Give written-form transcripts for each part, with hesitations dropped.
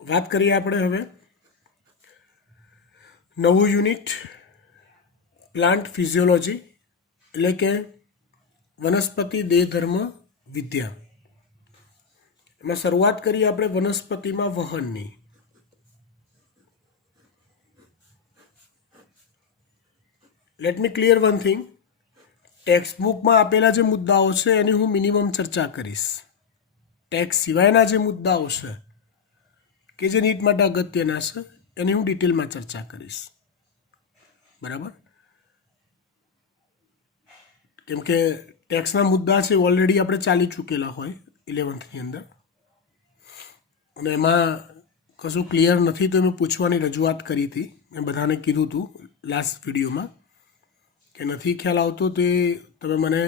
વાત કરીએ આપણે હવે નવું યુનિટ પ્લાન્ટ ફિઝિયોલોજી એટલે કે વનસ્પતિ દેહ ધર્મ વિદ્યા. એમાં શરૂઆત કરીએ આપણે વનસ્પતિમાં વહનની. Let me clear one thing. Text બુકમાં આપેલા જે મુદ્દાઓ છે એની હું મિનિમમ ચર્ચા કરીશ. ટેક્સ્ટ સિવાયના જે મુદ્દાઓ છે કે જે નીટ માટે અગત્યના છે એની હું ડિટેલમાં ચર્ચા કરીશ. બરાબર? કેમ કે ટેક્સના મુદ્દા છે ઓલરેડી આપણે ચાલી ચૂકેલા હોય 11th અંદર, અને એમાં કશું ક્લિયર નથી તો મેં પૂછવાની રજૂઆત કરી હતી. મેં બધાને કીધું હતું લાસ્ટ વિડીયોમાં કે નથી ખ્યાલ આવતો તે તમે મને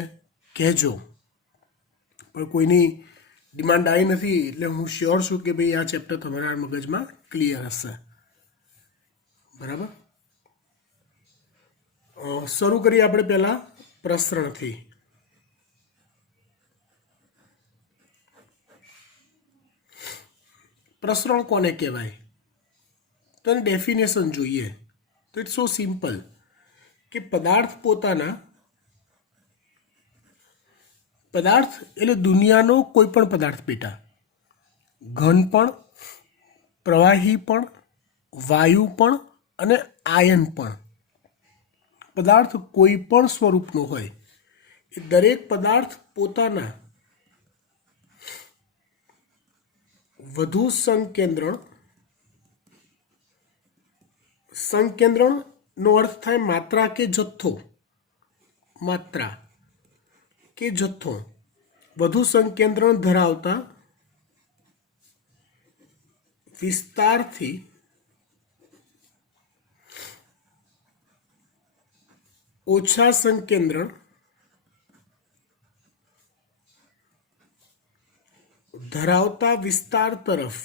કહેજો, પણ કોઈની ડિમાન્ડ આવી નથી એટલે હું શ્યોર છું કે ભાઈ આ ચેપ્ટર તમારા મગજમાં ક્લિયર હશે. બરાબર? શરૂ કરીએ આપણે પહેલાં પ્રસરણથી. પ્રસરણ કોને કહેવાય તો એની ડેફિનેશન જોઈએ તો ઇટ્સ સો સિમ્પલ કે પદાર્થ એટલે દુનિયાનો કોઈ પણ પદાર્થ બેટા, ઘન પણ, પ્રવાહી પણ, વાયુ પણ અને આયન પણ, પદાર્થ કોઈ પણ સ્વરૂપનો હોય એ દરેક પદાર્થ પોતાના વધુ સંકેન્દ્રણનો અર્થ થાય માત્રા કે જથ્થો, વધુ સંકેન્દ્રણ ધરાવતા વિસ્તારથી ઓછા સંકેન્દ્રણ ધરાવતા વિસ્તાર તરફ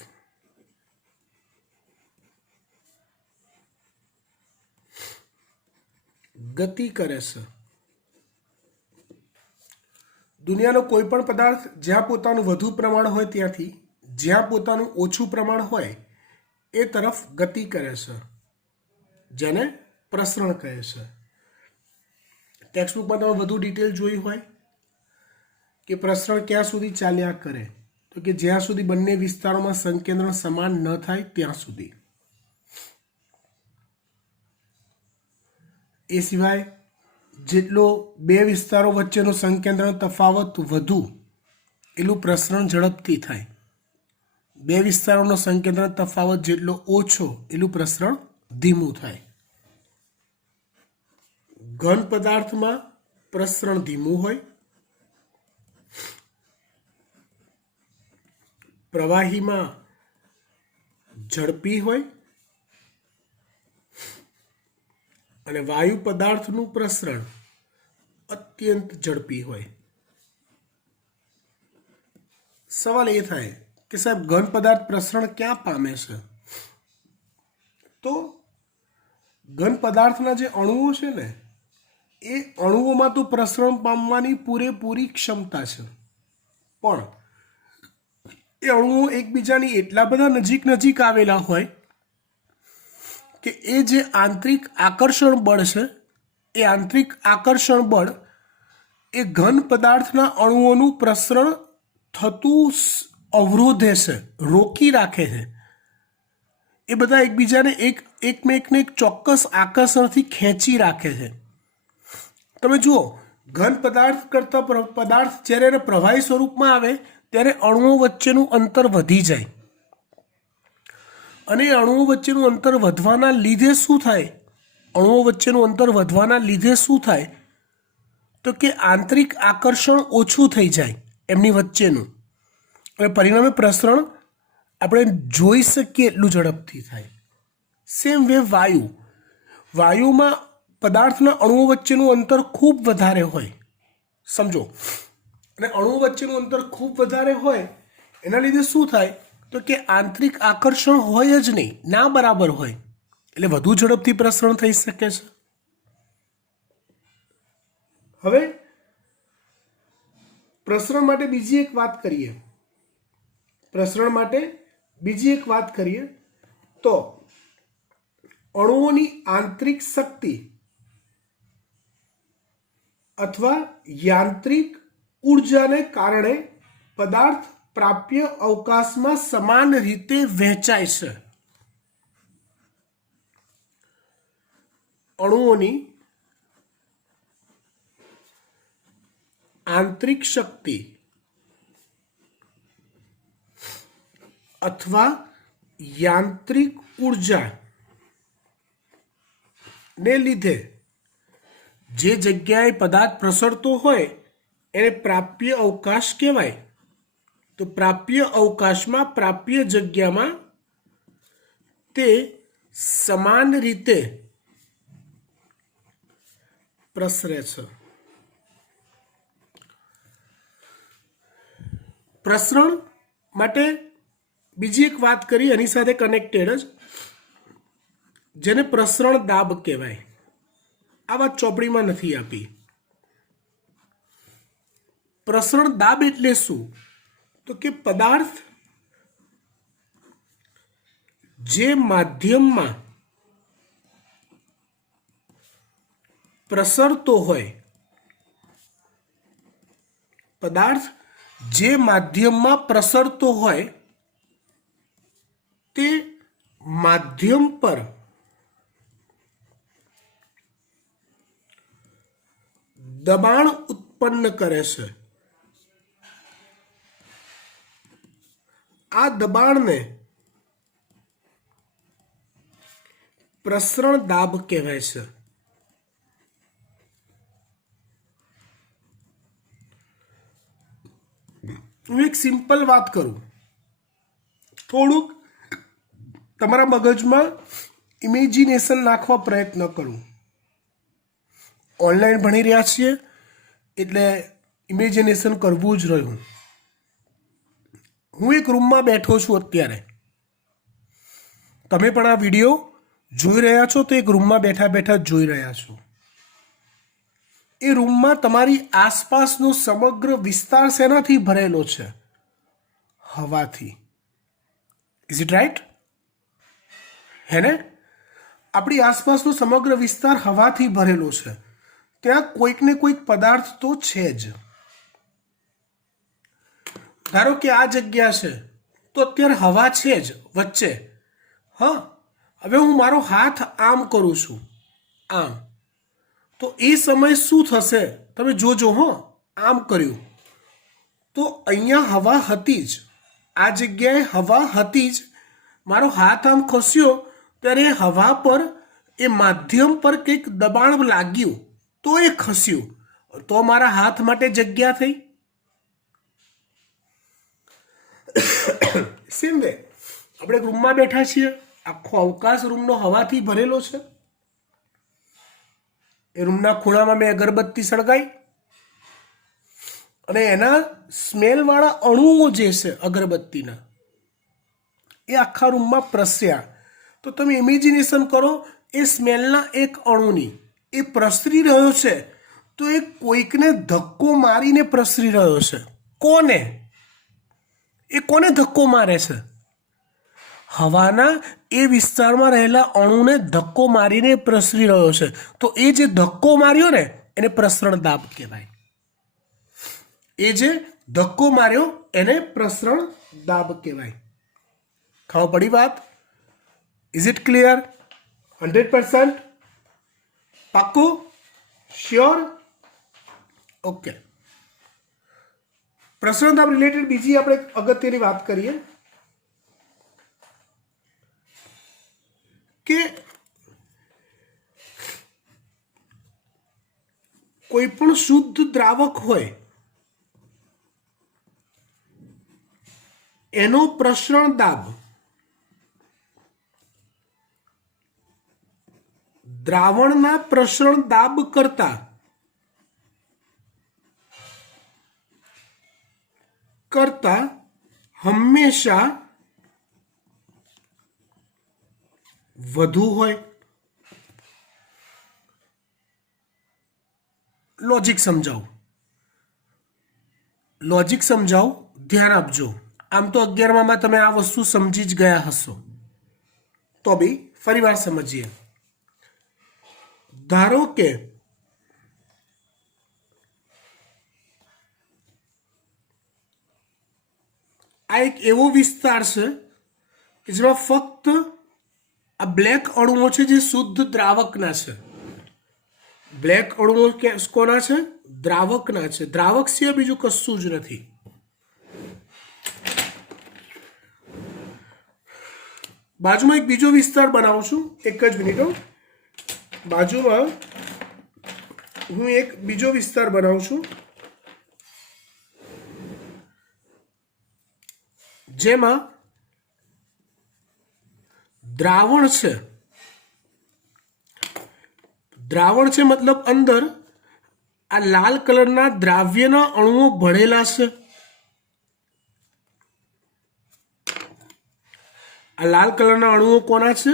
ગતિ કરે છે. દુનિયાનો કોઈ પણ પદાર્થ જ્યાં પોતાનું વધુ પ્રમાણ હોય ત્યાંથી જ્યાં પોતાનું ઓછું પ્રમાણ હોય એ તરફ ગતિ કરે છે, જેને પ્રસરણ કહે છે. ટેક્સ્ટબુકમાં તમે વધુ ડિટેલ જોઈ હોય કે પ્રસરણ ક્યાં સુધી ચાલ્યા કરે તો કે જ્યાં સુધી બંને વિસ્તારોમાં સંકેન્દ્રણ સમાન ન થાય ત્યાં સુધી. એ સિવાય જેટલો બે વિસ્તારો વચ્ચેનો સંકેન્દ્રણ તફાવત વધુ એટલું પ્રસરણ ઝડપથી થાય. બે વિસ્તારોનો સંકેન્દ્રણ તફાવત જેટલો ઓછો એટલું પ્રસરણ ધીમું થાય. ઘન પદાર્થમાં પ્રસરણ ધીમું હોય, પ્રવાહીમાં ઝડપી હોય અને વાયુ પદાર્થનું પ્રસરણ અત્યંત ઝડપી હોય. સવાલ એ થાય કે સાહેબ ઘન પદાર્થ પ્રસરણ ક્યાં પામે છે? તો ઘન પદાર્થના જે અણુઓ છે ને એ અણુઓમાં તો પ્રસરણ પામવાની પૂરેપૂરી ક્ષમતા છે, પણ એ અણુઓ એકબીજાની એટલા બધા નજીક આવેલા હોય કે એ જે આંતરિક આકર્ષણ બળ છે એ આંતરિક આકર્ષણ બળ એ ઘન પદાર્થના અણુઓનું પ્રસરણ થતું અવરોધે છે, રોકી રાખે છે. એ બધા એકબીજાને એકમેકને એક ચોક્કસ આકર્ષણથી ખેંચી રાખે છે. તમે જુઓ, ઘન પદાર્થ કરતાં પદાર્થ જ્યારે એને પ્રવાહી સ્વરૂપમાં આવે ત્યારે અણુઓ વચ્ચેનું અંતર વધી જાય, અને અણુઓ વચ્ચેનું અંતર વધવાના લીધે શું થાય? તો કે આંતરિક આકર્ષણ ઓછું થઈ જાય એમની વચ્ચેનું, અને પરિણામે પ્રસરણ આપણે જોઈ શકીએ એટલું ઝડપથી થાય. સેમ વે વાયુમાં પદાર્થના અણુઓ વચ્ચેનું અંતર ખૂબ વધારે હોય, સમજો, અને અણુઓ વચ્ચેનું અંતર ખૂબ વધારે હોય એના લીધે શું થાય તો કે આંતરિક આકર્ષણ હોય જ નહીં, ના બરાબર હોય, એટલે વધુ ઝડપથી પ્રસરણ થઈ શકે છે. હવે પ્રસરણ માટે બીજી એક વાત કરીએ. પ્રસરણ માટે બીજી એક વાત કરીએ તો અણુઓની આંતરિક શક્તિ અથવા યાંત્રિક ઉર્જાને કારણે પદાર્થ પ્રાપ્ય અવકાશમાં સમાન રીતે વહેંચાય છે. અણુઓની આંતરિક શક્તિ અથવા યાંત્રિક ઉર્જા ને લીધે જે જગ્યાએ પદાર્થ પ્રસરતો હોય એને પ્રાપ્ય અવકાશ કહેવાય. તો પ્રાપ્ય અવકાશમાં પ્રાપ્ય જગ્યામાં તે સમાન રીતે પ્રસરે છે. પ્રસરણ માટે બીજી એક વાત કરી એની સાથે કનેક્ટેડ જ, જેને પ્રસરણ દાબ કહેવાય. આ વાત ચોપડીમાં નથી આપી. પ્રસરણ દાબ એટલે શું? તો કે પદાર્થ જે માધ્યમમાં પ્રસરતો હોય, પદાર્થ જે માધ્યમમાં પ્રસરતો હોય તે માધ્યમ પર દબાણ ઉત્પન્ન કરે છે. આ દબાણને પ્રસરણ દાબ કહેવાય છે. હું એક સિમ્પલ વાત કરું, થોડુંક તમારા મગજમાં ઇમેજિનેશન નાખવા પ્રયત્ન કરું. ઓનલાઈન ભણી રહ્યા છીએ એટલે ઇમેજિનેશન કરવું જ રહ્યું. હું એક રૂમમાં બેઠો છું અત્યારે, તમે પણ આ વિડીયો જોઈ રહ્યા છો તો એક રૂમમાં બેઠા બેઠા જોઈ રહ્યા છો. એ રૂમમાં તમારી આસપાસનો સમગ્ર વિસ્તાર શેનાથી ભરેલો છે? હવાથી. Is it right? હે ને? આપણી આસપાસનો સમગ્ર વિસ્તાર હવાથી ભરેલો છે. ત્યાં કોઈક ને કોઈક પદાર્થ તો છે જ. ધારો કે આ જગ્યા છે તો અત્યારે હવા છે જ વચ્ચે. હા, હવે હું મારો હાથ આમ કરું છું, આમ, તો એ સમય શું થશે તમે જોજો. હો, આમ કર્યું તો અહીંયા હવા હતી જ, આ જગ્યાએ હવા હતી જ. મારો હાથ આમ ખસ્યો ત્યારે હવા પર, એ માધ્યમ પર કંઈક દબાણ લાગ્યું તો એ ખસ્યું, તો મારા હાથ માટે જગ્યા થઈ. સેમ વે આપણે રૂમમાં બેઠા છીએ, આખો અવકાશ રૂમનો હવાથી ભરેલો છે. એ રૂમના ખૂણામાં મેં અગરબત્તી સળગાઈ અને એના સ્મેલવાળા અણુઓ જે છે અગરબત્તીના, એ આખા રૂમમાં પ્રસર્યા. તો તમે ઇમેજિનેશન કરો, એ સ્મેલના એક અણુની એ પ્રસરી રહ્યો છે તો એ કોઈકને ધક્કો મારીને પ્રસરી રહ્યો છે. કોને? એ કોને ધક્કો મારે છે? હવાના એ વિસ્તારમાં રહેલા અણુને ધક્કો મારીને પ્રસરી રહ્યો છે. તો એ જે ધક્કો માર્યો ને એને પ્રસરણ દાબ કહેવાય. એ જે ધક્કો માર્યો એને પ્રસરણ દાબ કહેવાય. ખબર પડી વાત? Is it clear? 100%? પાક્કું? શ્યોર? ઓકે. પ્રસરણ દાબ રિલેટેડ બીજી આપણે અગત્યની વાત કરીએ કે કોઈ પણ શુદ્ધ દ્રાવક હોય એનો પ્રસરણ દાબ દ્રાવણના પ્રસરણ દાબ કરતા હંમેશા વધુ હોય. લોજિક સમજાવું, ધ્યાન આપજો. આમ તો 11માં તમે આ વસ્તુ સમજી જ ગયા હશો, તો બી ફરીવાર સમજીએ. ધારો કે આ એક એવો વિસ્તાર છે કે જેમાં ફક્ત આ બ્લેક અણુઓ છે જે શુદ્ધ દ્રાવકના છે. બ્લેક અણુઓ કોના છે? દ્રાવકના છે. દ્રાવક સિવાય બીજું કશું જ નથી. બાજુમાં એક બીજો વિસ્તાર બનાવું છું, એક જ મિનિટ. બાજુમાં હું એક બીજો વિસ્તાર બનાવું છું જેમાં દ્રાવણ છે. દ્રાવણ છે મતલબ અંદર આ લાલ કલરના દ્રાવ્યના અણુઓ ભળેલા છે. આ લાલ કલરના અણુઓ કોના છે?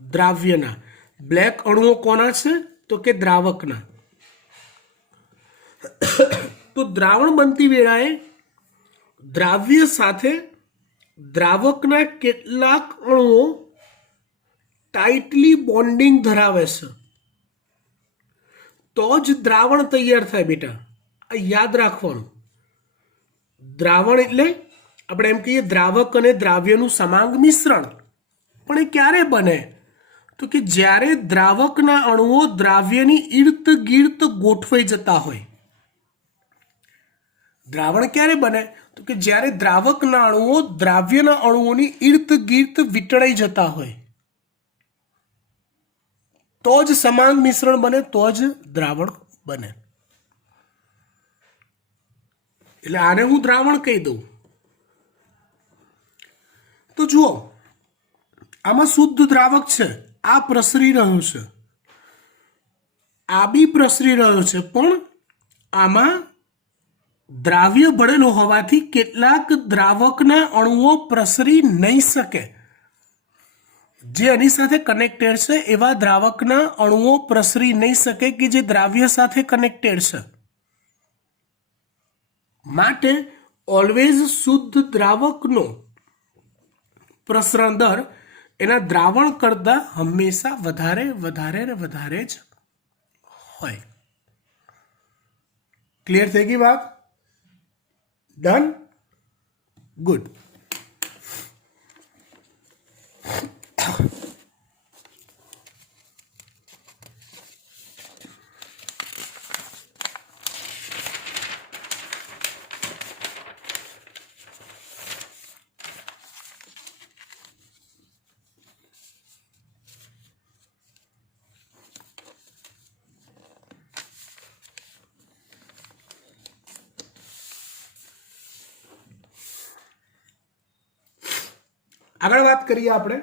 દ્રાવ્યના. બ્લેક અણુઓ કોના છે? તો કે દ્રાવકના. તો દ્રાવણ બનતી વેળાએ દ્રાવ્ય સાથે દ્રાવકના કેટલાક અણુઓ ટાઈટલી બોન્ડિંગ ધરાવે છે, તો જ દ્રાવણ તૈયાર થાય. બેટા આ યાદ રાખવાનું. દ્રાવણ એટલે આપણે એમ કહીએ દ્રાવક અને દ્રાવ્યનું સમાંગ મિશ્રણ. પણ એ ક્યારે બને? તો કે જ્યારે દ્રાવકના અણુઓ દ્રાવ્યની ઈર્દ ગીર્દ ગોઠવાઈ જતા હોય. દ્રાવણ ક્યારે બને? તો કે જ્યારે દ્રાવકના અણુઓ દ્રાવ્યના અણુઓની ઈર્દ ગીર્દ વીંટળાઈ જતા હોય, તો જ સમાંગ મિશ્રણ બને, તો જ દ્રાવણ બને. એટલે આને હું દ્રાવણ કહી દઉં. તો જુઓ, આમાં શુદ્ધ દ્રાવક છે, આ પ્રસરી રહ્યો છે, આ બી પ્રસરી રહ્યો છે, પણ આમાં દ્રાવ્ય ભળેલો હોવાથી કેટલાક દ્રાવકના અણુઓ પ્રસરી નહીં શકે. જે એની સાથે કનેક્ટેડ છે એવા દ્રાવકના અણુઓ પ્રસરી નહીં શકે કે જે દ્રાવ્ય સાથે કનેક્ટેડ છે. માટે ઓલવેઝ શુદ્ધ દ્રાવકનો પ્રસરણ દર એના દ્રાવણ કરતાં હંમેશા વધારે વધારે ને વધારે જ હોય. ક્લિયર થઈ ગઈ વાત? ડન? ગુડ. આગળ વાત કરીએ આપણે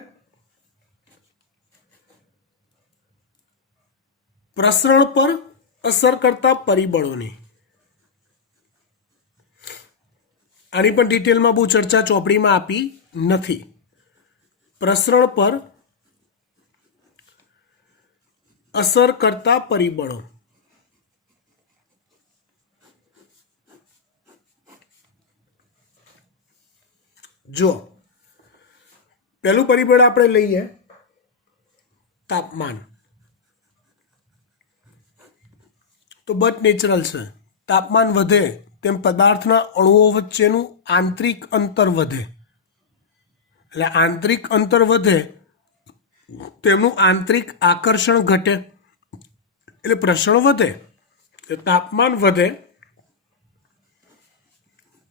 પ્રસરણ પર અસર કરતા પરિબળોની. આની પણ ડિટેલમાં બહુ ચર્ચા ચોપડીમાં આપી નથી. પ્રસરણ પર અસર કરતા પરિબળો. જો પહેલું પરિબળ આપણે લઈએ તાપમાન. તો બટ નેચરલ છે. તાપમાન વધે તેમ પદાર્થના અણુઓ વચ્ચેનું આંતરિક અંતર વધે. એટલે આંતરિક અંતર વધે તેમનું આંતરિક આકર્ષણ ઘટે, એટલે પ્રસરણ વધે. તાપમાન વધે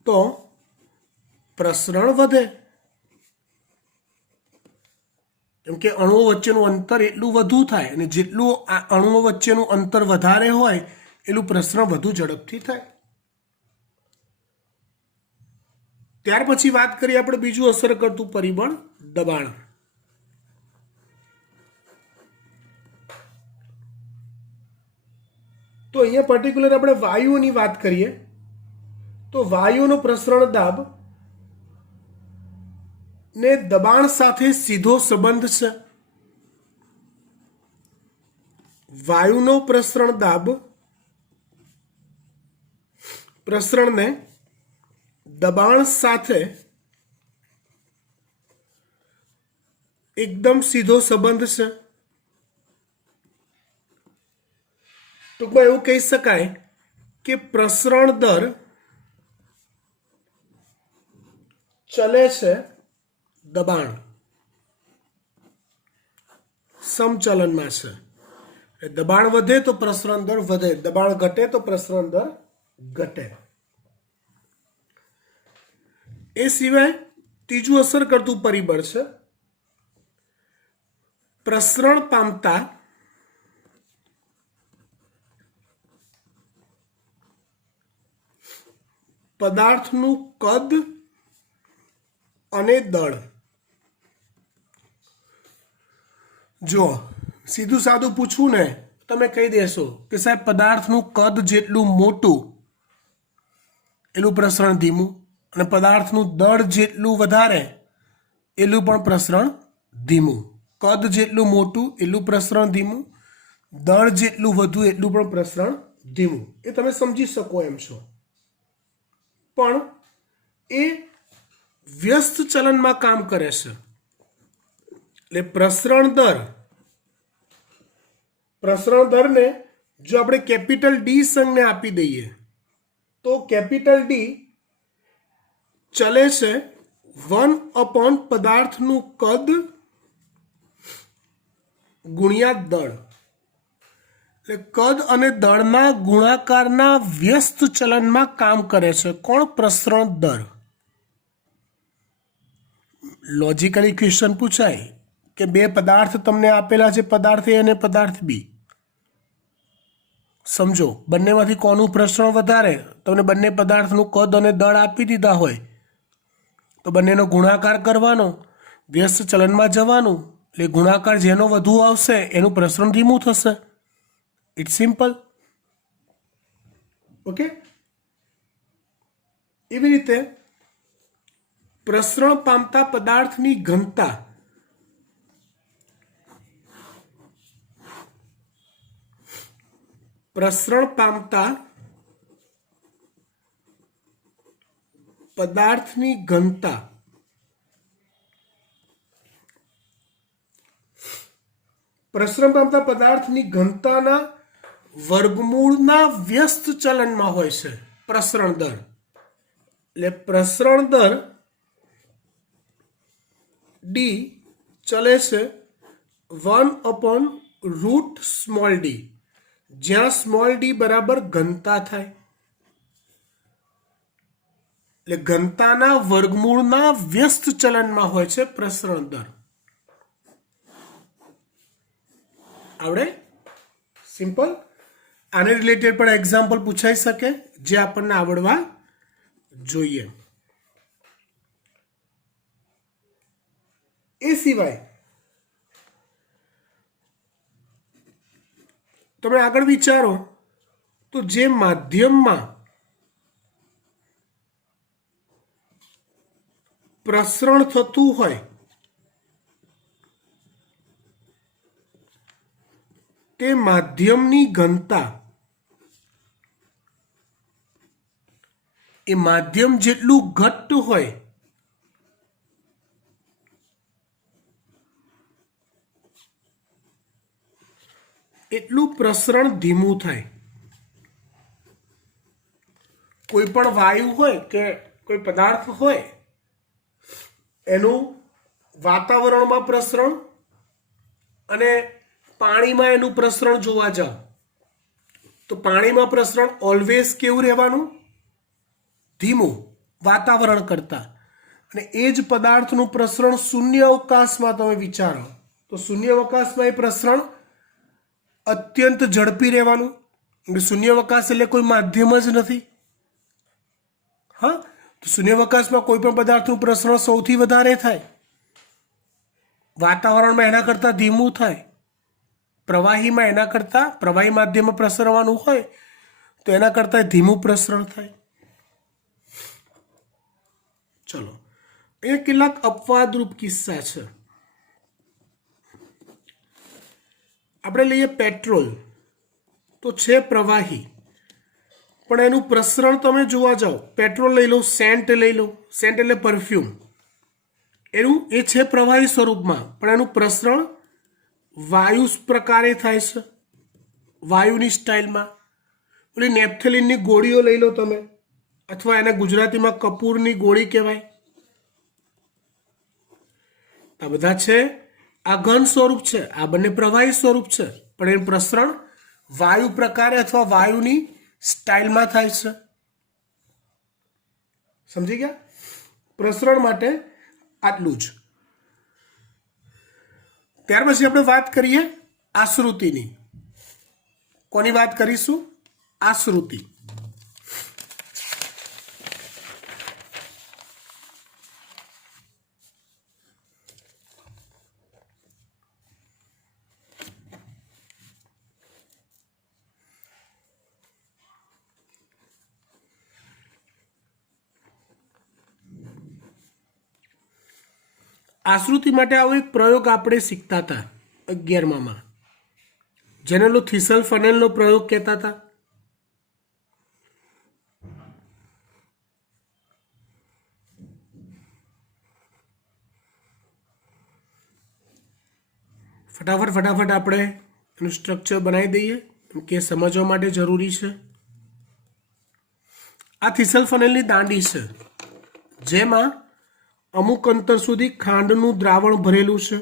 તો પ્રસરણ વધે. કેમ કે અણુઓ વચ્ચેનું અંતર એટલું વધુ થાય, અને જેટલું આ અણુઓ વચ્ચેનું અંતર વધારે હોય એટલું પ્રસરણ વધુ ઝડપથી થાય. ત્યાર પછી વાત કરીએ આપણે બીજું અસર કરતું પરિબળ દબાણ. તો અહીંયા પર્ટિક્યુલર આપણે વાયુઓની વાત કરીએ તો વાયુનો પ્રસરણ દાબ ને દબાણ સાથે સીધો સંબંધ છે. વાયુનો પ્રસરણ દાબ પ્રસરણને દબાણ સાથે એકદમ સીધો સંબંધ છે. ટૂંકમાં એવું કહી શકાય કે પ્રસરણ દર ચલે છે દબાણ સમચલનમાં છે. દબાણ વધે તો પ્રસરણ દર વધે, દબાણ ઘટે તો પ્રસરણ દર ઘટે. એ સિવાય ત્રીજું અસર કરતું પરિબળ છે પ્રસરણ પામતા પદાર્થનું કદ અને દળ. જો સીધું સાદું પૂછવું ને તમે કહી દેશો કે સાહેબ પદાર્થનું કદ જેટલું મોટું એટલું પ્રસરણ ધીમું, અને પદાર્થનું દળ જેટલું વધારે એટલું પણ પ્રસરણ ધીમું. કદ જેટલું મોટું એટલું પ્રસરણ ધીમું, દળ જેટલું વધુ એટલું પણ પ્રસરણ ધીમું. એ તમે સમજી શકો એમ છો. પણ એ વ્યસ્ત ચલનમાં કામ કરે છે. એટલે પ્રસરણ દરને જો આપણે કેપિટલ ડી સંજ્ઞા આપી દઈએ તો કેપિટલ ડી ચલે છે 1 પદાર્થનું કદ ગુણ્યા દળ. એટલે કદ અને દળના ગુણાકારના વ્યસ્ત ચલનમાં કામ કરે છે કોણ? પ્રસરણ દર. લોજિકલી ક્વેશ્ચન પૂછાય કે બે પદાર્થ તમને આપેલા છે, પદાર્થ એ અને પદાર્થ બી. સમજો બંનેમાંથી કોનું પ્રસરણ વધારે? તમને બંને પદાર્થનું કદ અને દળ આપી દીધા હોય તો બંનેનો ગુણાકાર કરવાનો, વ્યસ્ત ચલનમાં જવાનું, એટલે ગુણાકાર જેનો વધુ આવશે એનું પ્રસરણ ધીમું થશે. It's simple. ઓકે. એવી રીતે પ્રસરણ પામતા પદાર્થની ઘનતા પ્રસરણ પામતા પદાર્થની ઘનતા પ્રસરણ પામતા પદાર્થની ઘનતાના વર્ગમૂળના વ્યસ્ત ચલનમાં હોય છે પ્રસરણ દર. એટલે પ્રસરણ દર ડી ચલે છે 1/√d, જ્યાં સ્મોલ ડી બરાબર ઘનતા થાય. એટલે ઘનતાના વર્ગમૂળના વ્યસ્ત ચલનમાં હોય છે પ્રસરણ દર. આવડે? સિમ્પલ. આને રિલેટેડ પણ એક્ઝામ્પલ પૂછાઈ શકે જે આપણને આવડવા જોઈએ. એ સિવાય તમે આગળ વિચારો તો જે માધ્યમમાં પ્રસરણ થતું હોય તે માધ્યમની ઘનતા એ માધ્યમ જેટલું ઘટ્ટ હોય એટલું પ્રસરણ ધીમું થાય. કોઈ પણ વાયુ હોય કે કોઈ પદાર્થ હોય એનું વાતાવરણમાં પ્રસરણ અને પાણીમાં એનું પ્રસરણ જોવા જાઓ તો પાણીમાં પ્રસરણ ઓલવેઝ કેવું રહેવાનું? ધીમું, વાતાવરણ કરતા. અને એ જ પદાર્થનું પ્રસરણ શૂન્ય અવકાશમાં તમે વિચારો તો શૂન્ય અવકાશમાં એ પ્રસરણ અત્યંત ઝડપી રહેવાનું. શૂન્યાવકાશ એટલે કોઈ માધ્યમ જ નથી. હા, તો શૂન્યાવકાશમાં કોઈ પણ પદાર્થનું પ્રસરણ સૌથી વધારે થાય, વાતાવરણમાં એના કરતાં ધીમું થાય, પ્રવાહીમાં એના કરતાં પ્રવાહી માધ્યમમાં પ્રસરવાનું હોય તો એના કરતાં ધીમું પ્રસરણ થાય. ચલો, એ કેટલાક અપવાદરૂપ કિસ્સા છે. આપણે લઈએ પેટ્રોલ, તો છે પ્રવાહી પણ એનું પ્રસરણ તમે જોવા જાઓ, પેટ્રોલ લઈ લો, સેન્ટ લઈ લો, સેન્ટ એટલે પરફ્યુમ, એનું એ છે પ્રવાહી સ્વરૂપમાં, પણ એનું પ્રસરણ વાયુ પ્રકારે થાય છે, વાયુની સ્ટાઇલમાં. ઓલી નેપ્થેલિનની ગોળીઓ લઈ લો તમે, અથવા એને ગુજરાતીમાં કપૂરની ગોળી કહેવાય. આ બધા છે, આ ઘન સ્વરૂપ છે, આ બંને પ્રવાહી સ્વરૂપ છે, પણ એનું પ્રસરણ વાયુ પ્રકારે અથવા વાયુની સ્ટાઇલમાં થાય છે. સમજી ગયા? પ્રસરણ માટે આટલું જ. ત્યાર પછી આપણે વાત કરીએ આશ્રુતિની. કોની વાત કરીશું? આશ્રુતિ. આશ્રુતિ માટે આવો એક પ્રયોગ આપણે શીખતા હતા 11માં, જેને થીસલ ફનેલનો પ્રયોગ કહેતા હતા. ફટાફટ આપણે એનું સ્ટ્રક્ચર બનાવી દઈએ, કે સમજવા માટે જરૂરી છે. આ થીસલ ફનેલની દાંડી છે, જેમાં અમુક અંતર સુધી ખાંડનું દ્રાવણ ભરેલું છે.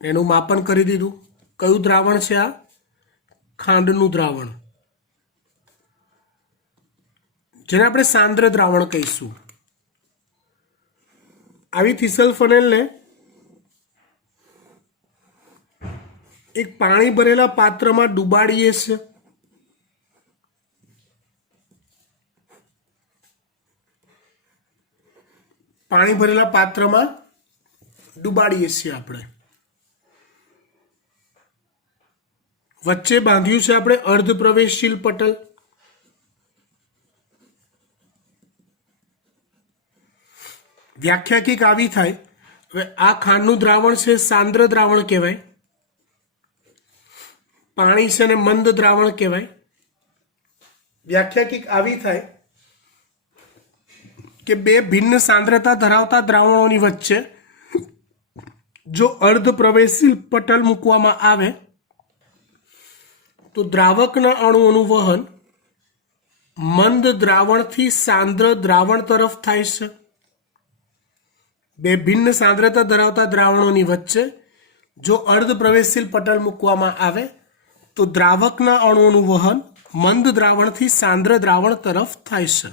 એનું માપન કરી દીધું. કયું દ્રાવણ છે આ? ખાંડનું દ્રાવણ, જેને આપણે સાંદ્ર દ્રાવણ કહીશું. આવી થીસલ ફનેલને એક પાણી ભરેલા પાત્રમાં ડુબાડીએ છીએ. પાણી ભરેલા પાત્રમાં ડુબાડીએ છીએ આપણે. વચ્ચે બાંધ્યું છે આપણે અર્ધ પ્રવેશશીલ પટલ. વ્યાખ્યા કંઈક આવી થાય. હવે આ ખાંડનું દ્રાવણ છે, સાંદ્ર દ્રાવણ કહેવાય. પાણી છે ને મંદ દ્રાવણ કહેવાય. વ્યાખ્યા કંઈક આવી થાય કે બે ભિન્ન સાંદ્રતા ધરાવતા દ્રાવણોની વચ્ચે જો અર્ધ પ્રવેશશીલ પટલ મૂકવામાં આવે તો દ્રાવકના અણુઓનું વહન મંદ દ્રાવણથી સાંદ્ર દ્રાવણ તરફ થાય છે. બે ભિન્ન સાંદ્રતા ધરાવતા દ્રાવણોની વચ્ચે જો અર્ધ પ્રવેશશીલ પટલ મૂકવામાં આવે તો દ્રાવકના અણુઓનું વહન મંદ દ્રાવણથી સાંદ્ર દ્રાવણ તરફ થાય છે.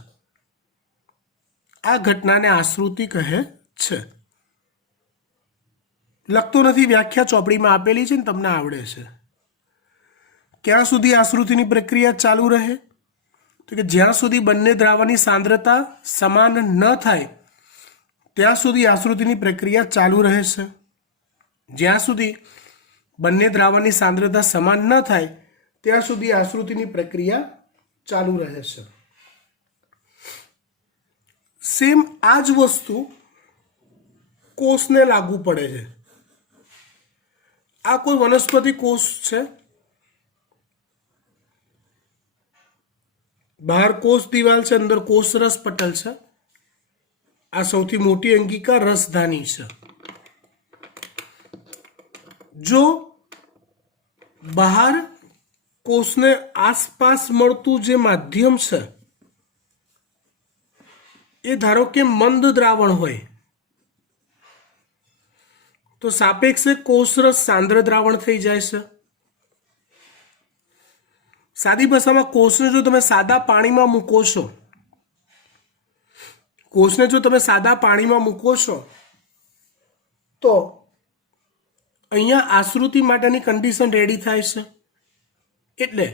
આ ઘટનાને આશ્રુતિ કહે છે. લખતો નથી, વ્યાખ્યા ચોપડીમાં આપેલી છે ને તમને આવડે છે. ક્યાં સુધી આશ્રુતિની પ્રક્રિયા ચાલુ રહે? તો કે જ્યાં સુધી બંને દ્રાવણની સાંદ્રતા સમાન ન થાય ત્યાં સુધી આશ્રુતિની પ્રક્રિયા ચાલુ રહે છે. જ્યાં સુધી બંને દ્રાવણની સાંદ્રતા સમાન ન થાય ત્યાં સુધી આશ્રુતિની પ્રક્રિયા ચાલુ રહે છે. સેમ આ જ વસ્તુ કોષને લાગુ પડે છે. આ કોઈ વનસ્પતિ કોષ છે, બહાર કોષ દિવાલ છે, અંદર કોષરસ પટલ છે. આ સૌથી મોટી અંગિકા રસધાની છે. જો બહાર કોષને આસપાસ મળતું જે માધ્યમ છે એ ધારો કે મંદ દ્રાવણ હોય તો સાપેક્ષે કોષરસ સાંદ્ર દ્રાવણ થઈ જાય છે. સાદી ભાષામાં કોષને જો તમે સાદા પાણીમાં મૂકો છો, કોષને જો તમે સાદા પાણીમાં મૂકો છો તો અહીંયા આશ્રુતિ માટેની કન્ડિશન રેડી થાય છે. એટલે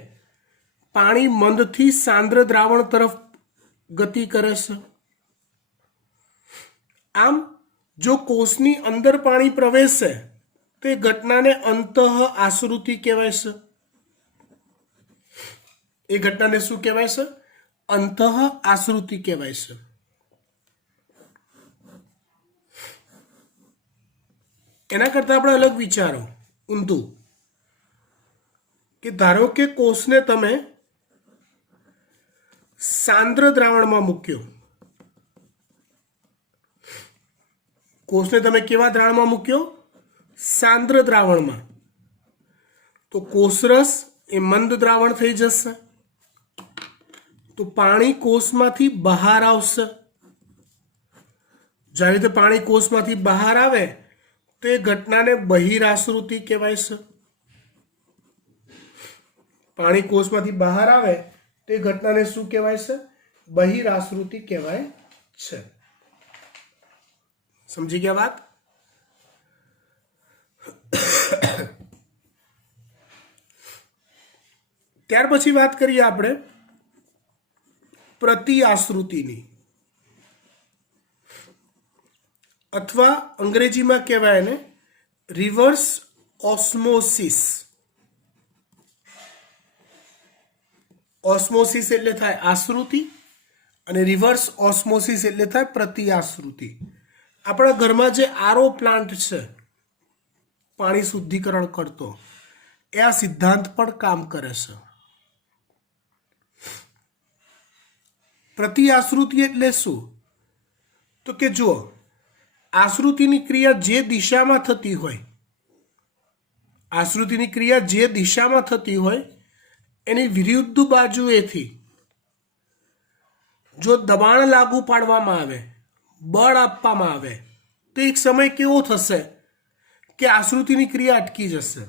પાણી મંદથી સાંદ્ર દ્રાવણ તરફ ગતિ કરે છે. આમ જો કોષની અંદર પાણી પ્રવેશે તો એ ઘટનાને અંતઃ આશ્રુતિ કહેવાય છે. એ ઘટનાને શું કહેવાય છે? અંતઃ આશ્રુતિ કહેવાય છે. એના કરતા આપણે અલગ વિચારો, ઊંધું, કે ધારો કે કોષને તમે सांद्र द्रावणमां मूक्यो, कोषने तमे केवा द्रावणमां मूक्यो? सांद्र द्रावणमां, तो कोषरस ए मंद द्रावण थई जशे, तो पाणी कोषमांथी बहार आवशे। ज्यारे रीते पाणी कोषमांथी बहार आवे तो ए घटनाने बहिराश्रुति कहेवाय छे। पाणी कोषमांथी बहार आवे तो ए घटनाने शुं कहेवाय छे? बहिराश्रुति कहेवाय छे। समझी गया बात? त्यार पछी बात करिए आपणे प्रतिआश्रुतिनी, अथवा अंग्रेजी में कहेवाय ने रिवर्स ऑस्मोसिस। ऑस्मोसिस एटले थाय आश्रुति अने रिवर्स ऑस्मोसिस एटले थाय प्रतिआश्रुति। आपણા ઘરમાં જે આરઓ પ્લાન્ટ છે પાણી શુદ્ધિકરણ કરતો, એ આ સિદ્ધાંત પણ કામ કરે છે। प्रतिआश्रुति એટલે શું? તો કે જો આશ્રુતિની ક્રિયા જે દિશામાં થતી હોય, આશ્રુતિની ક્રિયા જે દિશામાં થતી હોય એની વિરુદ્ધ બાજુએથી જો દબાણ લાગુ પાડવામાં આવે, બળ આપવામાં આવે, તો એક સમય કેવો થશે કે આશ્રુતિની ક્રિયા અટકી જશે।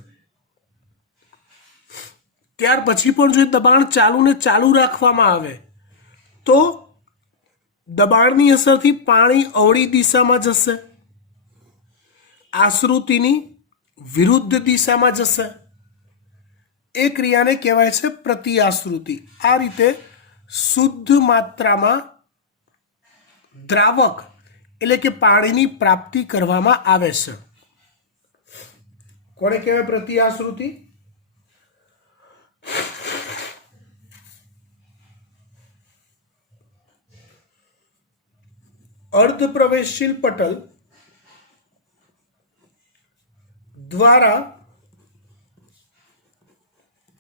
ત્યાર પછી પણ જો દબાણ ચાલુ ને ચાલુ રાખવામાં આવે તો દબાણની અસરથી પાણી અવળી દિશામાં જશે, આશ્રુતિની વિરુદ્ધ દિશામાં જશે। એ ક્રિયાને કહેવાય છે પ્રતિઆશ્રુતિ। આ રીતે શુદ્ધ માત્રામાં દ્રાવક એટલે કે પાણીની પ્રાપ્તિ કરવામાં આવે છે। કોને કહેવાય પ્રતિઆશ્રુતિ? अर्धप्रवेशशील पटल द्वारा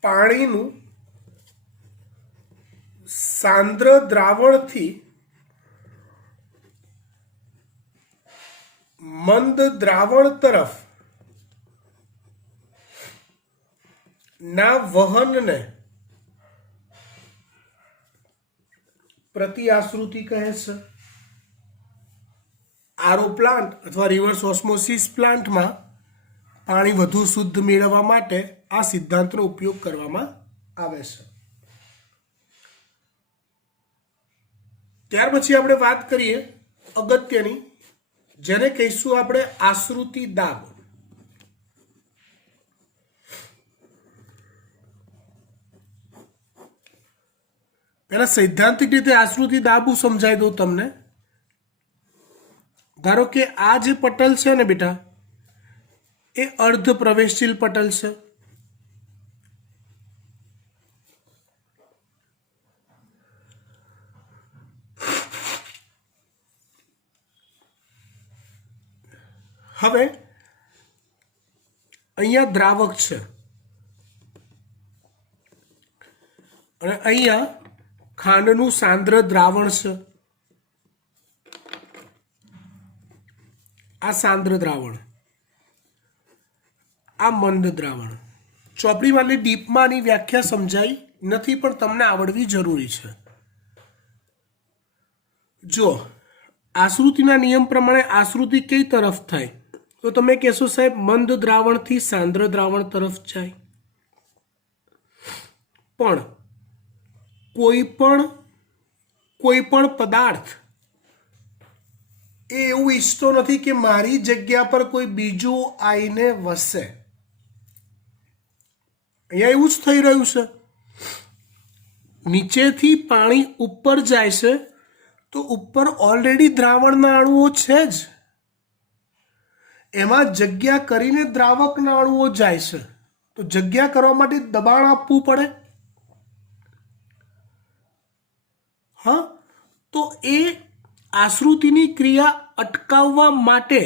पाणीनु सांद्र द्रावण थी मंद द्रावण तरफ ना वहन ने प्रतिआश्रुति कहे छे। आरओ प्लांट अथवा रिवर्स ऑस्मोसिस प्लांट में पानी वधु शुद्ध मेळववा माटे आ सिद्धांतनो उपयोग करवामां आवे छे। त्यार पछी आपणे वात करीए अगत्यनी, जेने कहीशुं आपणे आश्रुति दाब। पहला सैद्धांतिक रीते आश्रुति दाब समझाई दઉં तमने। धारो के आ जे पटल है ने बेटा, ए अर्ध प्रवेशशील पटल है। हवे अहींया द्रावक है अने अहींया खांडनुं सांद्र द्रावण है। आ सांद्र द्रावण, आ मंद द्रावण। चोपड़ी वाली डीप में व्याख्या समझाई नहीं, पण तमने आवड़वी जरूरी है। जो आश्रुतिना नियम प्रमाणे आश्रुति कई तरफ थाय तो तमे कहेशो साहेब मंद द्रावण थी सांद्र द्रावण तरफ जाए। पण कोई पण पदार्थ એવું ઈચ્છતો નથી કે મારી જગ્યા પર કોઈ બીજું આવીને વસે। અહીંયા એવું જ થઈ રહ્યું છે। નીચેથી પાણી ઉપર જાય છે તો ઉપર ઓલરેડી દ્રાવણના અણુઓ છે જ, એમાં જગ્યા કરીને દ્રાવકના અણુઓ જાય છે, તો જગ્યા કરવા માટે દબાણ આપવું પડે। હા, તો એ आश्रुतिनी क्रिया अटकाववा माटे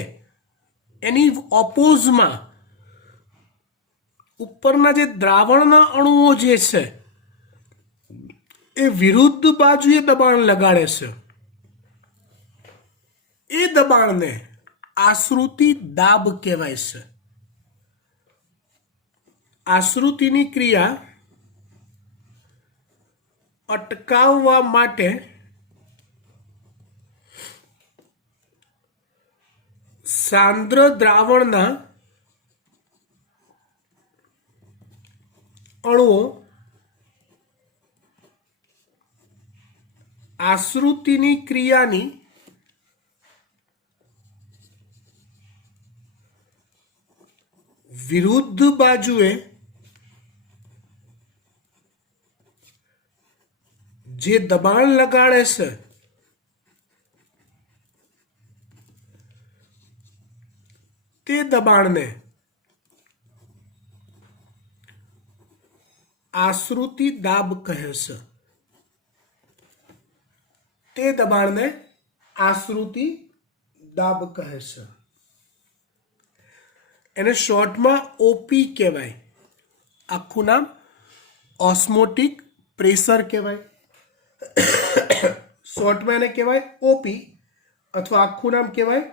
एनी ऑपोजमां उपरना जे द्रावणना अणुओ जे छे એ વિરુદ્ધ બાજુએ દબાણ લગાડે છે, એ દબાણને આશ્રુતિ દાબ કહેવાય છે. આશ્રુતિની ક્રિયા અટકાવવા માટે સાંદ્ર દ્રાવણના અણુઓ આશ્રુતિની ક્રિયાની વિરુદ્ધ બાજુએ જે દબાણ લગાડે છે તે દબાણને આશ્રુતિ દાબ કહે છે. તે દબાણને આશ્રુતિ દાબ કહે છે. એને શોર્ટમાં ઓપી કહેવાય. આખું નામ ઓસ્મોટિક પ્રેશર કહેવાય. શોર્ટમાં એને કહેવાય ઓપી અથવા આખું નામ કહેવાય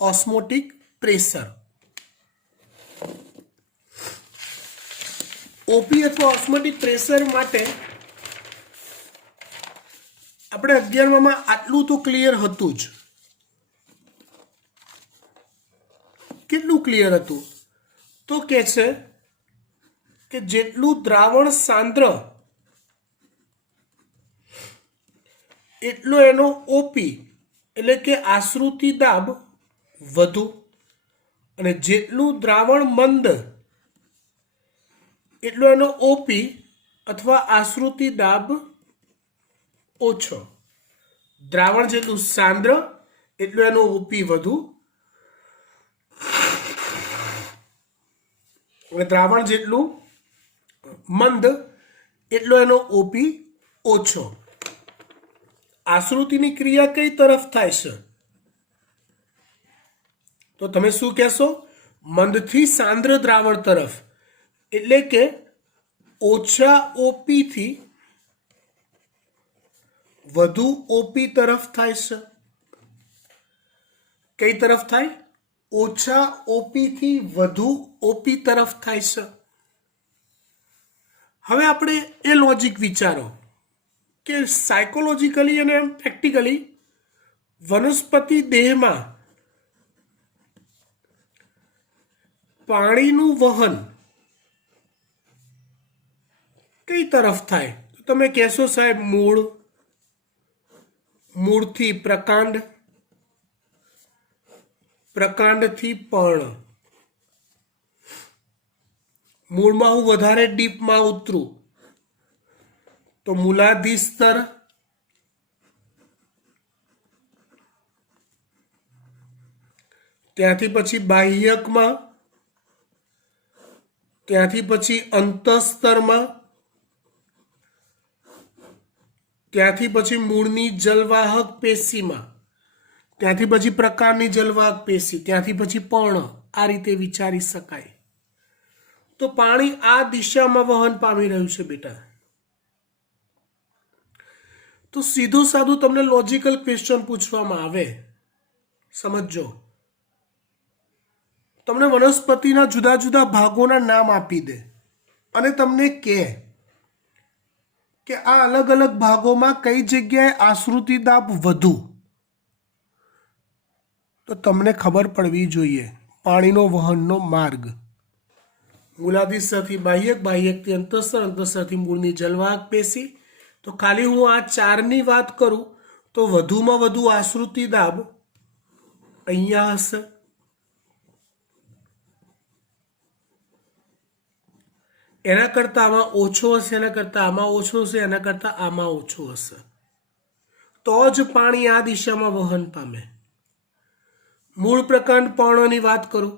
ઓસ્મોટિક પ્રેશર. ઓપી અથવા ઓસ્મોટિક પ્રેશર માટે આપણે 11માં આટલું તો ક્લિયર હતું જ. કેટલું ક્લિયર હતું? તો કે છે કે જેટલું દ્રાવણ સાંદ્ર એટલો એનો ઓપી એટલે કે આશ્રુતિ દાબ વધુ, અને જેટલું દ્રાવણ મંદ એટલો એનો ઓપી અથવા આશ્રુતિ દાબ ઓછો. દ્રાવણ જેટલું સાંદ્ર એટલું એનો ઓપી વધુ, અને દ્રાવણ જેટલું મંદ એટલો એનો ઓપી ઓછો. આશ્રુતિની ક્રિયા કઈ તરફ થાય છે? તો તમે શું કહેશો? મંદથી સાંદ્ર દ્રાવણ તરફ, એટલે કે ઓછા ઓપી થી વધુ ઓપી તરફ થાય છે. કઈ તરફ થાય? ઓછા ઓપી થી વધુ ઓપી તરફ થાય છે. હવે આપણે એ લોજિક વિચારો કે સાયકોલોજીકલી અને પ્રેક્ટિકલી વનસ્પતિ દેહમાં પાણીનું વહન કઈ તરફ થાય? તો તમે કહેશો સાહેબ મૂળ, મૂળથી પ્રકાંડ, પ્રકાંડથી પર્ણ. મૂળમાં હું વધારે ડીપમાં ઉતરું તો મૂલાધિ સ્તર, ત્યાંથી પછી બાહ્યકમાં, ત્યાંથી પછી અંતઃસ્તરમાં, ત્યાંથી પછી મૂળની જલવાહક પેશીમાં, ત્યાંથી પછી પ્રકારની જલવાહક પેશી, ત્યાંથી પછી પર્ણ. આ રીતે વિચારી શકાય. તો પાણી આ દિશામાં વહન પામી રહ્યું છે બેટા. તો સીધું સાધું તમને લોજિકલ ક્વેશ્ચન પૂછવામાં આવે, સમજો. તમને વનસ્પતિના જુદા જુદા ભાગોના નામ આપી દે અને તમને કહે કે આ અલગ અલગ ભાગોમાં કઈ જગ્યાએ આશ્રુતિ દાબ વધુ, તો તમને ખબર પડવી જોઈએ પાણીનો વહનનો માર્ગ. મૂલાધિ સ્તરથી બાહ્યક, બાહ્યકથી અંતઃસ્તર, અંતઃસ્તરથી મૂળની જલવાહક પેશી. તો ખાલી હું આ ચારની વાત કરું તો વધુમાં વધુ આશ્રુતિ દાબ અહીંયા હશે. એના કરતાં આમાં ઓછો હશે, એના કરતાં આમાં ઓછો હશે, એના કરતાં આમાં ઓછો હશે. તો જ પાણી આ દિશામાં વહન પામે. મૂળ પ્રકાંડ પર્ણની વાત કરું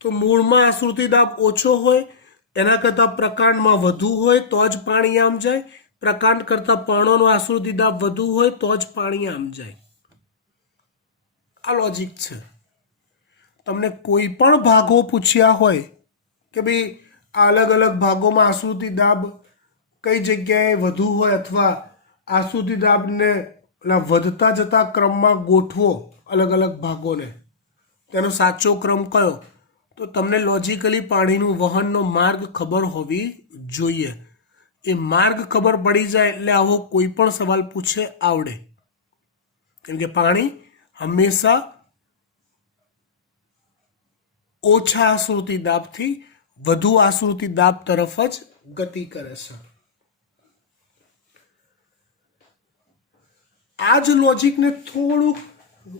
તો મૂળમાં આશ્રુતિ દાબ ઓછો હોય, એના કરતાં પ્રકાંડમાં વધુ હોય તો જ પાણી આમ જાય. પ્રકાંડ કરતાં પર્ણનો આશ્રુતિ દાબ વધુ હોય તો જ પાણી આમ જાય. આ લોજિક છે. તમને કોઈ પણ ભાગો પૂછ્યા હોય કે ભાઈ આ અલગ અલગ ભાગોમાં આશ્રુતિ દાબ કઈ જગ્યાએ વધુ હોય અથવા આસુતિ દાબને વધતા જતા ક્રમમાં ગોઠવો અલગ અલગ ભાગોને, તેનો સાચો ક્રમ કયો? તો તમને લોજિકલી પાણીનું વહનનો માર્ગ ખબર હોવી જોઈએ. એ માર્ગ ખબર પડી જાય એટલે આવો કોઈ પણ સવાલ પૂછે આવડે. કેમ કે પાણી હંમેશા ઓછા આશ્રુતિ દાબથી વધુ આશ્રુતિ દાબ તરફ જ ગતિ કરે છે. આ જ લોજિકને થોડુંક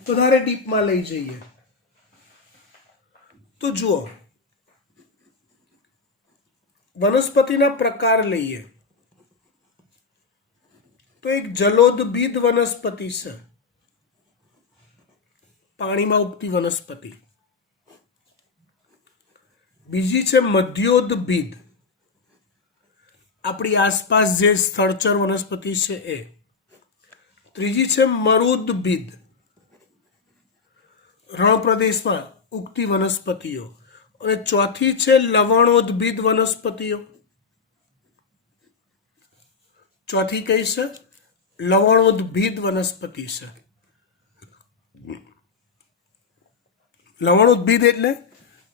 વધારે ડીપમાં લઈ જઈએ તો જુઓ, વનસ્પતિના પ્રકાર લઈએ તો એક જલોદભિદ વનસ્પતિ છે, પાણીમાં ઉગતી વનસ્પતિ. બીજી છે મધ્યોદભિદ, આપણી આસપાસ જે સ્થળચર વનસ્પતિ છે એ. ત્રીજી છે મરુદભિદ, રણ પ્રદેશમાં ઉગતી વનસ્પતિઓ. અને ચોથી છે લવણોદભિદ વનસ્પતિઓ. ચોથી કઈ છે? લવણોદભિદ વનસ્પતિ છે. લવણોદભિદ એટલે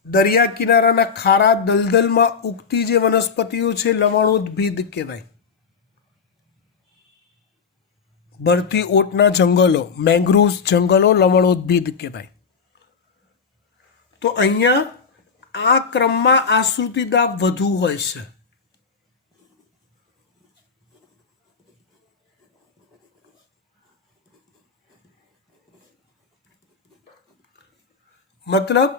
દરિયા કિનારાના ખારા દલદલમાં ઉગતી જે વનસ્પતિઓ છે લવણોદભિદ કહેવાય. ભરતી ઓટના જંગલો, મેંગ્રુવ્સ જંગલો લવણોદભિદ કહેવાય. તો અહીંયા આ ક્રમમાં આશ્રુતિ દાબ વધુ હોય છે. મતલબ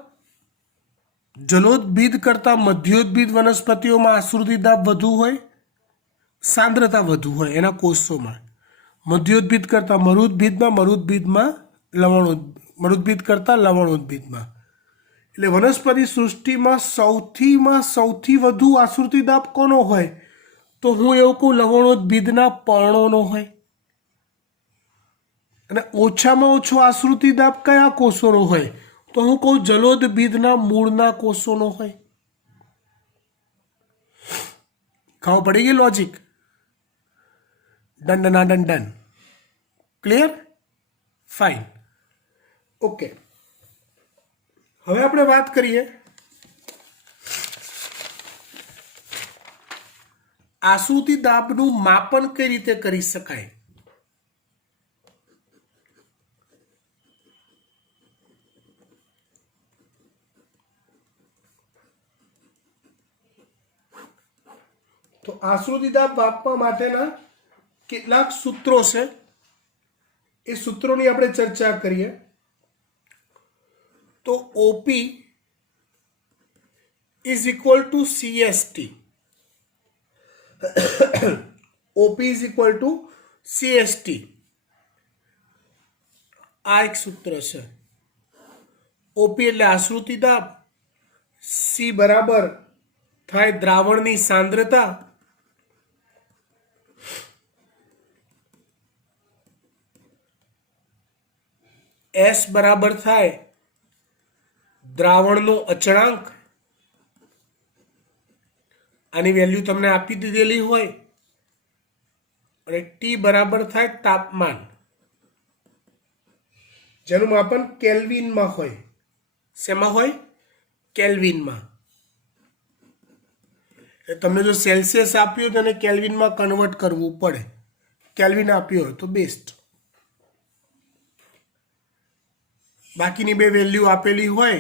જલોદભિદ કરતા મધ્યોદભિદ વનસ્પતિઓમાં આશ્રુતિ દાબ વધુ હોય, સાંદ્રતા વધુ હોય એના કોષોમાં. મધ્યોદભિદ કરતા મરુદભિદમાં, મરુદભિદ કરતા લવણોદભિદમાં. એટલે વનસ્પતિ સૃષ્ટિમાં સૌથી વધુ આશ્રુતિ દાબ કોનો હોય? તો હું એવું કહું લવણોદભિદના પર્ણોનો હોય. અને ઓછામાં ઓછો આશ્રુતિ દાબ કયા કોષોનો હોય? તો હું કહું જલોદભિદના મૂળના કોષોનો હોય. ખબર પડી ગઈ logic? Done done done done. Clear? Fine. Okay, હવે આપણે વાત કરીએ આશ્રુતિ દાબનું માપન કઈ રીતે કરી શકાય. તો આશ્રુતિ દાબ માપવા માટેના કેટલાક સૂત્રો છે, એ સૂત્રોની આપણે ચર્ચા કરીએ. તો OP is equal to CST. OP is equal to CST, આ એક સૂત્ર છે. ઓપી એટલે આશ્રુતિ દાબ, સી બરાબર થાય દ્રાવણની સાંદ્રતા, એસ બરાબર થાય દ્રાવણનો અચળાંક, આની વેલ્યુ તમને આપી દીધેલી હોય, અને ટી બરાબર થાય તાપમાન, જેનું માપન કેલ્વિનમાં હોય. શેમાં હોય? કેલ્વિનમાં. તમને જો સેલ્સિયસ આપ્યું તો એને કેલ્વિનમાં કન્વર્ટ કરવું પડે. કેલ્વિન આપ્યું હોય તો બેસ્ટ. બાકીની બે વેલ્યુ આપેલી હોય,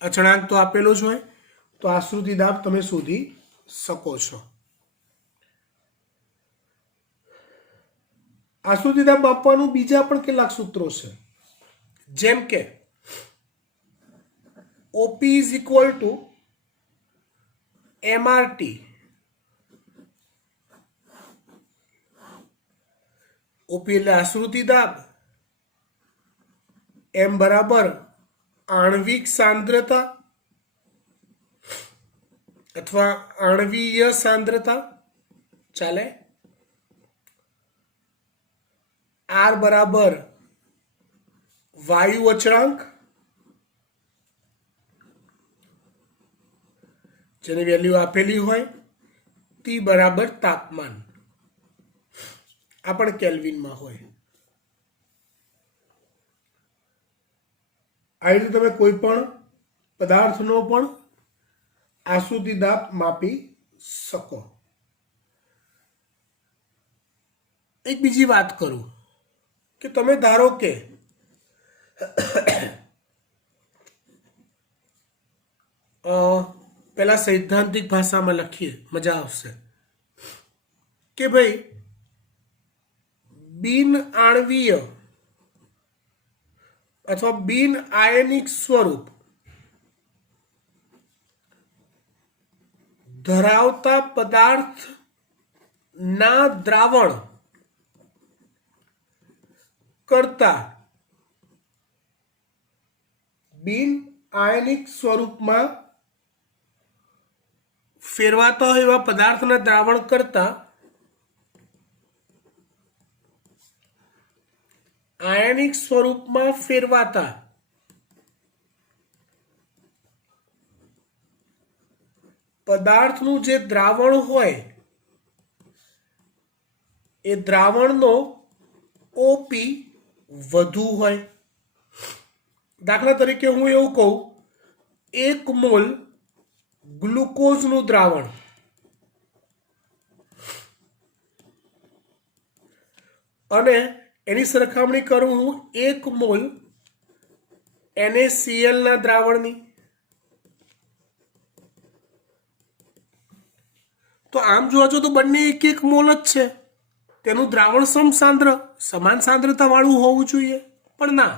અચળાંક તો આપેલો જ હોય, તો આશ્રુતિ દાબ તમે શોધી શકો છો. આશ્રુતિ દાબ માપવાનું બીજા પણ કેટલાક સૂત્રો છે, જેમ કે OP is equal to MRT. OP એટલે આશ્રુતિ દાબ, એમ બરાબર આણ્વિક સાંદ્રતા અથવા આણ્વીય સાંદ્રતા ચાલે. આર બરાબર વાયુ અચળાંક, જેની વેલ્યુ આપેલી હોય. ટી બરાબર તાપમાન. આ પણ કેલ્વિનમાં હોય. આ રીતે તમે કોઈ પણ પદાર્થનો પણ આસુતિ દાબ માપી શકો. એક બીજી વાત કરું કે તમે ધારો કે પેલા સૈદ્ધાંતિક ભાષામાં લખીએ, મજા આવશે કે ભાઈ બિન આણવીય અથવા બિન આયનિક સ્વરૂપ ધરાવતા પદાર્થ ના દ્રાવણ કરતા બિન આયનિક સ્વરૂપમાં ફેરવાતા હોય એવા પદાર્થના દ્રાવણ કરતા આયનિક સ્વરૂપમાં ફેરવાતા પદાર્થનું જે દ્રાવણ હોય એ દ્રાવણનો ઓપી વધુ હોય. દાખલા તરીકે હું એવું કહું, 1 મોલ ગ્લુકોઝનું દ્રાવણ અને એની સરખામણી કરું હું 1 મોલ NaCl ના દ્રાવણની, તો આમ જોવા જો તો બંને 1 મોલ જ છે. તેનું દ્રાવણ સમસાંદ્ર સમાન સાંદ્રતા વાળું હોવું જોઈએ, પણ ના,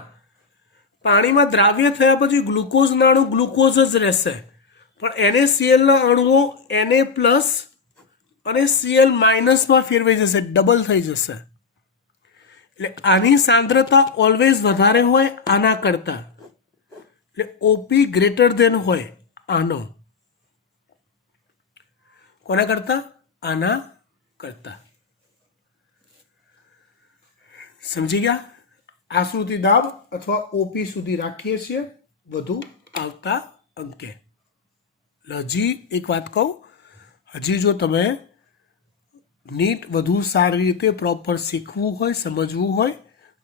પાણીમાં દ્રાવ્ય થયા પછી ગ્લુકોઝના અણુ ગ્લુકોઝ જ રહેશે, પણ NaCl ના અણુઓ Na+ અને Cl- માં ફેરવાઈ જશે, ડબલ થઈ જશે. એટલે આની સાંદ્રતા ઓલવેઝ વધારે હોય આના કરતા, એટલે ઓપી ગ્રેટર ધેન હોય આનો. કોના કરતા? આના કરતા. સમજી ગયા? આશ્રુતિ દાબ અથવા ઓપી સુધી રાખીએ છીએ વધુ આવતા અંકે. હજી એક વાત કહું, હજી જો તમે નીટ વધુ સારી રીતે પ્રોપર શીખવું હોય, સમજવું હોય,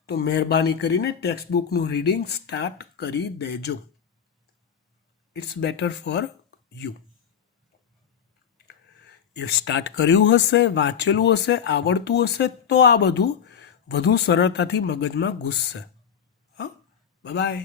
તો મહેરબાની કરીને ટેક્સ્ટ બુકનું રીડિંગ સ્ટાર્ટ કરી દેજો. It's better for you. એ સ્ટાર્ટ કર્યું હશે, વાંચેલું હશે, આવડતું હશે, તો આ બધું વધુ સરળતાથી મગજમાં ઘૂસશે. હા, બાય.